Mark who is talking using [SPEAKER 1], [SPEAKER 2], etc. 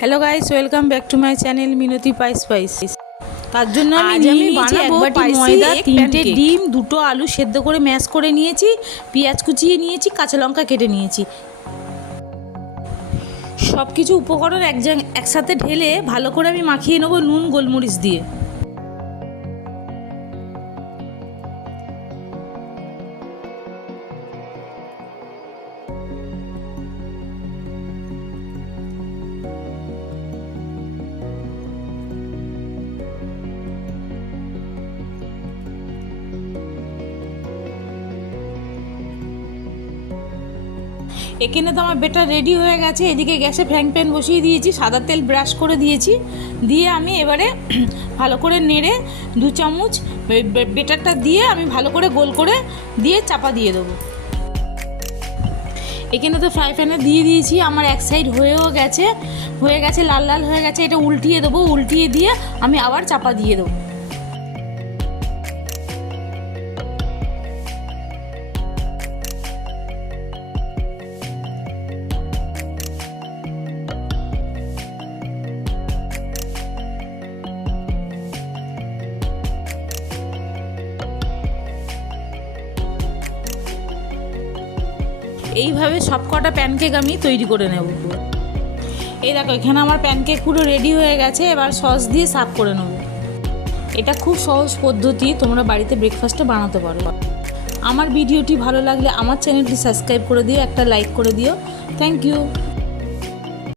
[SPEAKER 1] Hello guys welcome back to my channel Minati Pai পাইস তার জন্য আমি
[SPEAKER 2] বানাবো
[SPEAKER 1] ময়দা তিনটে ডিম দুটো আলু সেদ্ধ করে ম্যাশ করে নিয়েছি পেঁয়াজ কুচিয়ে নিয়েছি কাঁচা লঙ্কা কেটে নিয়েছি। সব কিছু উপকরণ এক একসাথে ঢেলে ভালো করে আমি মাখিয়ে নেব নুন গোলমরিচ দিয়ে। এখানে তো আমার বেটার রেডি হয়ে গেছে। এদিকে গ্যাসে ফ্যাং প্যান বসিয়ে দিয়েছি, সাদা তেল ব্রাশ করে দিয়েছি। দিয়ে আমি এবারে ভালো করে নেড়ে দু চামচ বেটারটা দিয়ে আমি ভালো করে গোল করে দিয়ে চাপা দিয়ে দেবো। এখানে তো ফ্রাই প্যানে দিয়ে দিয়েছি, আমার এক সাইড হয়েও গেছে, হয়ে গেছে, লাল লাল হয়ে গেছে, এটা উল্টিয়ে দেবো, উল্টিয়ে দিয়ে আমি আবার চাপা দিয়ে দেবো। এইভাবে সব কটা প্যানকেক আমি তৈরি করে নেব। এই দেখো, এখানে আমার প্যানকেক পুরো রেডি হয়ে গেছে, এবার সস দিয়ে সার্ভ করে নেব। এটা খুব সহজ পদ্ধতি, তোমরা বাড়িতে ব্রেকফাস্টটা বানাতে পারো। আমার ভিডিওটি ভালো লাগলে আমার চ্যানেলটি সাবস্ক্রাইব করে দিও, একটা লাইক করে দিও। Thank you